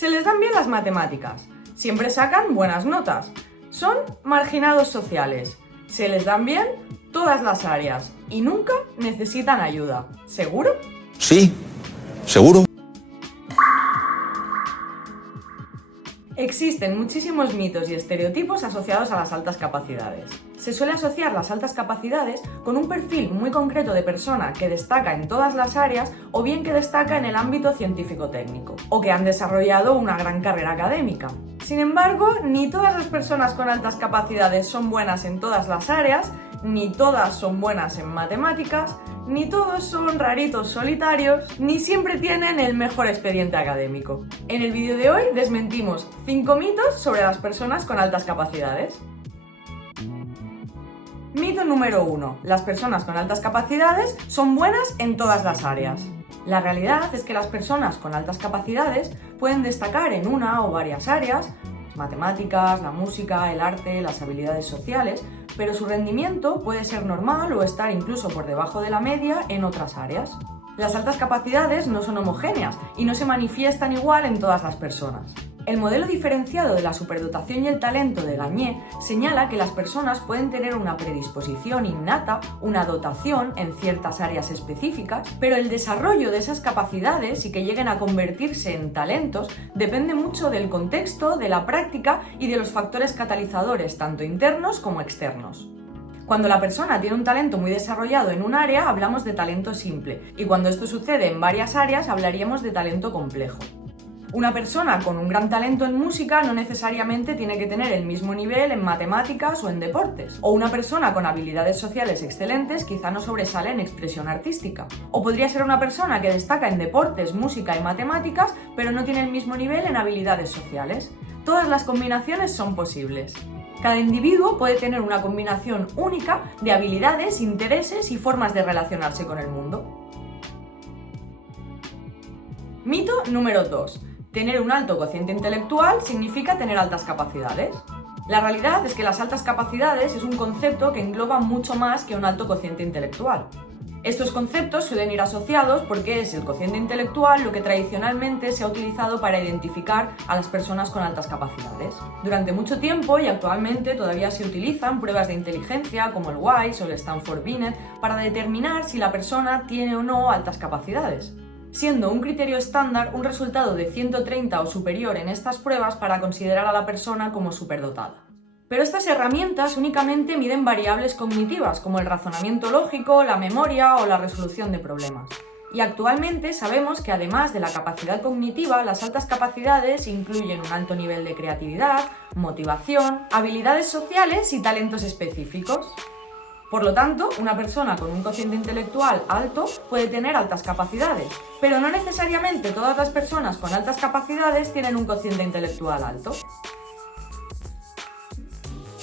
Se les dan bien las matemáticas, siempre sacan buenas notas, son marginados sociales, se les dan bien todas las áreas y nunca necesitan ayuda. ¿Seguro? Sí, seguro. Existen muchísimos mitos y estereotipos asociados a las altas capacidades. Se suele asociar las altas capacidades con un perfil muy concreto de persona que destaca en todas las áreas o bien que destaca en el ámbito científico-técnico, o que han desarrollado una gran carrera académica. Sin embargo, ni todas las personas con altas capacidades son buenas en todas las áreas, ni todas son buenas en matemáticas, ni todos son raritos solitarios, ni siempre tienen el mejor expediente académico. En el vídeo de hoy desmentimos 5 mitos sobre las personas con altas capacidades. Mito número 1. Las personas con altas capacidades son buenas en todas las áreas. La realidad es que las personas con altas capacidades pueden destacar en una o varias áreas, matemáticas, la música, el arte, las habilidades sociales, pero su rendimiento puede ser normal o estar incluso por debajo de la media en otras áreas. Las altas capacidades no son homogéneas y no se manifiestan igual en todas las personas. El modelo diferenciado de la superdotación y el talento de Gagné señala que las personas pueden tener una predisposición innata, una dotación en ciertas áreas específicas, pero el desarrollo de esas capacidades y que lleguen a convertirse en talentos depende mucho del contexto, de la práctica y de los factores catalizadores, tanto internos como externos. Cuando la persona tiene un talento muy desarrollado en un área, hablamos de talento simple, y cuando esto sucede en varias áreas, hablaríamos de talento complejo. Una persona con un gran talento en música no necesariamente tiene que tener el mismo nivel en matemáticas o en deportes. O una persona con habilidades sociales excelentes quizá no sobresale en expresión artística. O podría ser una persona que destaca en deportes, música y matemáticas, pero no tiene el mismo nivel en habilidades sociales. Todas las combinaciones son posibles. Cada individuo puede tener una combinación única de habilidades, intereses y formas de relacionarse con el mundo. Mito número 2. Tener un alto cociente intelectual significa tener altas capacidades. La realidad es que las altas capacidades es un concepto que engloba mucho más que un alto cociente intelectual. Estos conceptos suelen ir asociados porque es el cociente intelectual lo que tradicionalmente se ha utilizado para identificar a las personas con altas capacidades. Durante mucho tiempo y actualmente todavía se utilizan pruebas de inteligencia como el WISE o el Stanford Binet para determinar si la persona tiene o no altas capacidades, siendo un criterio estándar un resultado de 130 o superior en estas pruebas para considerar a la persona como superdotada. Pero estas herramientas únicamente miden variables cognitivas como el razonamiento lógico, la memoria o la resolución de problemas. Y actualmente sabemos que además de la capacidad cognitiva, las altas capacidades incluyen un alto nivel de creatividad, motivación, habilidades sociales y talentos específicos. Por lo tanto, una persona con un cociente intelectual alto puede tener altas capacidades, pero no necesariamente todas las personas con altas capacidades tienen un cociente intelectual alto.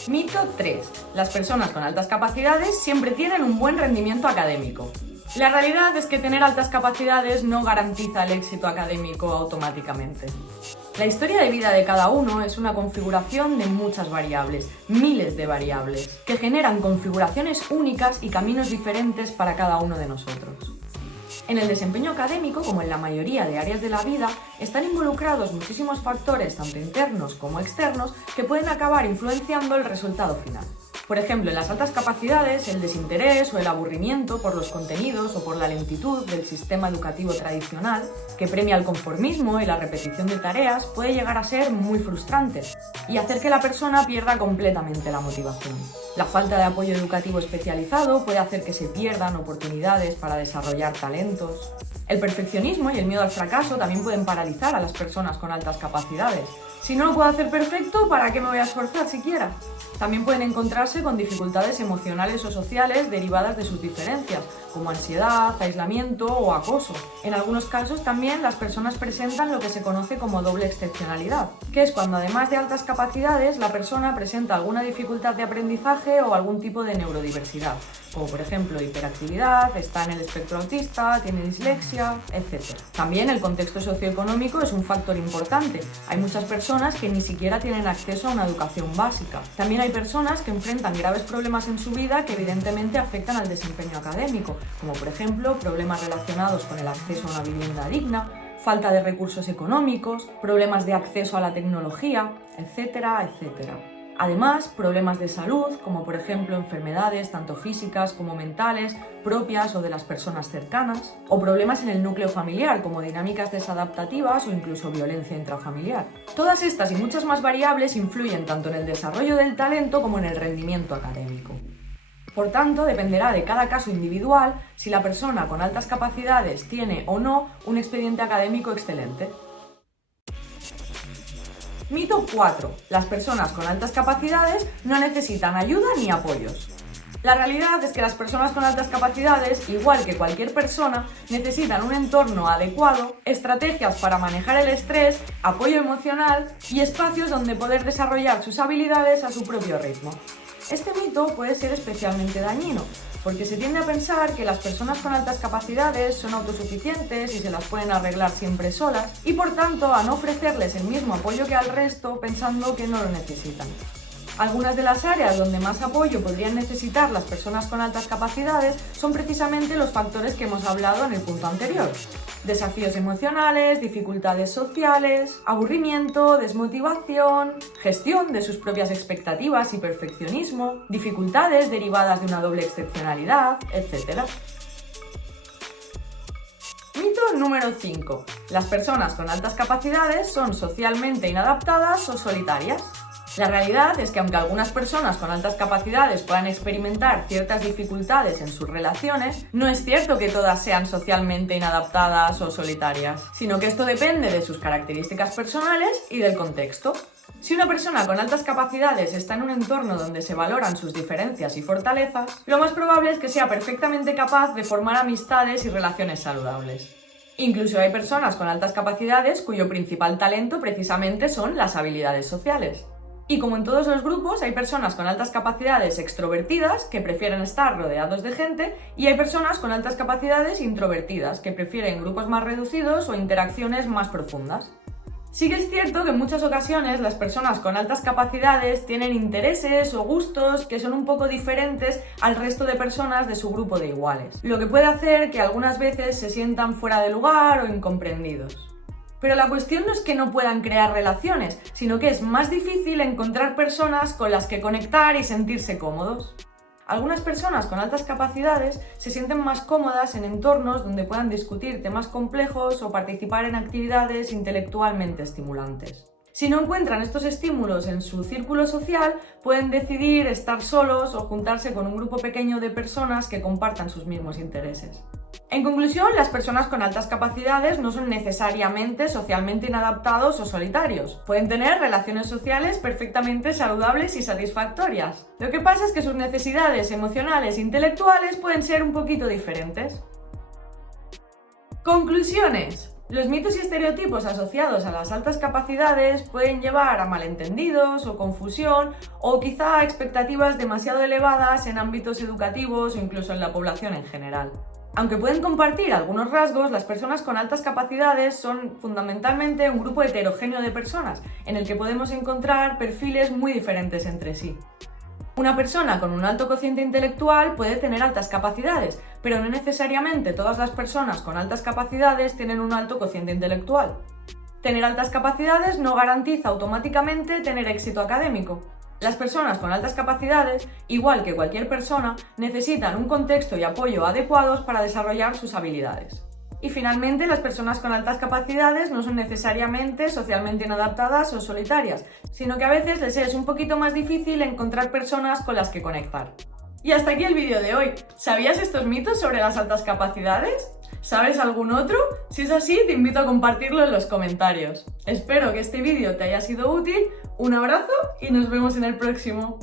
Mito 3. Las personas con altas capacidades siempre tienen un buen rendimiento académico. La realidad es que tener altas capacidades no garantiza el éxito académico automáticamente. La historia de vida de cada uno es una configuración de muchas variables, miles de variables, que generan configuraciones únicas y caminos diferentes para cada uno de nosotros. En el desempeño académico, como en la mayoría de áreas de la vida, están involucrados muchísimos factores, tanto internos como externos, que pueden acabar influenciando el resultado final. Por ejemplo, en las altas capacidades, el desinterés o el aburrimiento por los contenidos o por la lentitud del sistema educativo tradicional, que premia el conformismo y la repetición de tareas, puede llegar a ser muy frustrante y hacer que la persona pierda completamente la motivación. La falta de apoyo educativo especializado puede hacer que se pierdan oportunidades para desarrollar talentos. El perfeccionismo y el miedo al fracaso también pueden paralizar a las personas con altas capacidades. Si no lo puedo hacer perfecto, ¿para qué me voy a esforzar siquiera? También pueden encontrarse con dificultades emocionales o sociales derivadas de sus diferencias, como ansiedad, aislamiento o acoso. En algunos casos también las personas presentan lo que se conoce como doble excepcionalidad, que es cuando además de altas capacidades la persona presenta alguna dificultad de aprendizaje o algún tipo de neurodiversidad, como por ejemplo hiperactividad, está en el espectro autista, tiene dislexia, etc. También el contexto socioeconómico es un factor importante. Hay muchas personas que ni siquiera tienen acceso a una educación básica. También hay personas que enfrentan graves problemas en su vida que evidentemente afectan al desempeño académico, como por ejemplo problemas relacionados con el acceso a una vivienda digna, falta de recursos económicos, problemas de acceso a la tecnología, etcétera, etcétera. Además, problemas de salud, como por ejemplo enfermedades tanto físicas como mentales, propias o de las personas cercanas, o problemas en el núcleo familiar, como dinámicas desadaptativas o incluso violencia intrafamiliar. Todas estas y muchas más variables influyen tanto en el desarrollo del talento como en el rendimiento académico. Por tanto, dependerá de cada caso individual si la persona con altas capacidades tiene o no un expediente académico excelente. Mito 4. Las personas con altas capacidades no necesitan ayuda ni apoyos. La realidad es que las personas con altas capacidades, igual que cualquier persona, necesitan un entorno adecuado, estrategias para manejar el estrés, apoyo emocional y espacios donde poder desarrollar sus habilidades a su propio ritmo. Este mito puede ser especialmente dañino, porque se tiende a pensar que las personas con altas capacidades son autosuficientes y se las pueden arreglar siempre solas, y por tanto a no ofrecerles el mismo apoyo que al resto pensando que no lo necesitan. Algunas de las áreas donde más apoyo podrían necesitar las personas con altas capacidades son precisamente los factores que hemos hablado en el punto anterior. Desafíos emocionales, dificultades sociales, aburrimiento, desmotivación, gestión de sus propias expectativas y perfeccionismo, dificultades derivadas de una doble excepcionalidad, etc. Mito número 5. Las personas con altas capacidades son socialmente inadaptadas o solitarias. La realidad es que aunque algunas personas con altas capacidades puedan experimentar ciertas dificultades en sus relaciones, no es cierto que todas sean socialmente inadaptadas o solitarias, sino que esto depende de sus características personales y del contexto. Si una persona con altas capacidades está en un entorno donde se valoran sus diferencias y fortalezas, lo más probable es que sea perfectamente capaz de formar amistades y relaciones saludables. Incluso hay personas con altas capacidades cuyo principal talento precisamente son las habilidades sociales. Y como en todos los grupos, hay personas con altas capacidades extrovertidas que prefieren estar rodeados de gente y hay personas con altas capacidades introvertidas que prefieren grupos más reducidos o interacciones más profundas. Sí que es cierto que en muchas ocasiones las personas con altas capacidades tienen intereses o gustos que son un poco diferentes al resto de personas de su grupo de iguales, lo que puede hacer que algunas veces se sientan fuera de lugar o incomprendidos. Pero la cuestión no es que no puedan crear relaciones, sino que es más difícil encontrar personas con las que conectar y sentirse cómodos. Algunas personas con altas capacidades se sienten más cómodas en entornos donde puedan discutir temas complejos o participar en actividades intelectualmente estimulantes. Si no encuentran estos estímulos en su círculo social, pueden decidir estar solos o juntarse con un grupo pequeño de personas que compartan sus mismos intereses. En conclusión, las personas con altas capacidades no son necesariamente socialmente inadaptados o solitarios. Pueden tener relaciones sociales perfectamente saludables y satisfactorias. Lo que pasa es que sus necesidades emocionales e intelectuales pueden ser un poquito diferentes. Conclusiones. Los mitos y estereotipos asociados a las altas capacidades pueden llevar a malentendidos o confusión o quizá a expectativas demasiado elevadas en ámbitos educativos o incluso en la población en general. Aunque pueden compartir algunos rasgos, las personas con altas capacidades son fundamentalmente un grupo heterogéneo de personas en el que podemos encontrar perfiles muy diferentes entre sí. Una persona con un alto cociente intelectual puede tener altas capacidades, pero no necesariamente todas las personas con altas capacidades tienen un alto cociente intelectual. Tener altas capacidades no garantiza automáticamente tener éxito académico. Las personas con altas capacidades, igual que cualquier persona, necesitan un contexto y apoyo adecuados para desarrollar sus habilidades. Y finalmente, las personas con altas capacidades no son necesariamente socialmente inadaptadas o solitarias, sino que a veces les es un poquito más difícil encontrar personas con las que conectar. Y hasta aquí el vídeo de hoy. ¿Sabías estos mitos sobre las altas capacidades? ¿Sabes algún otro? Si es así, te invito a compartirlo en los comentarios. Espero que este vídeo te haya sido útil, un abrazo y nos vemos en el próximo.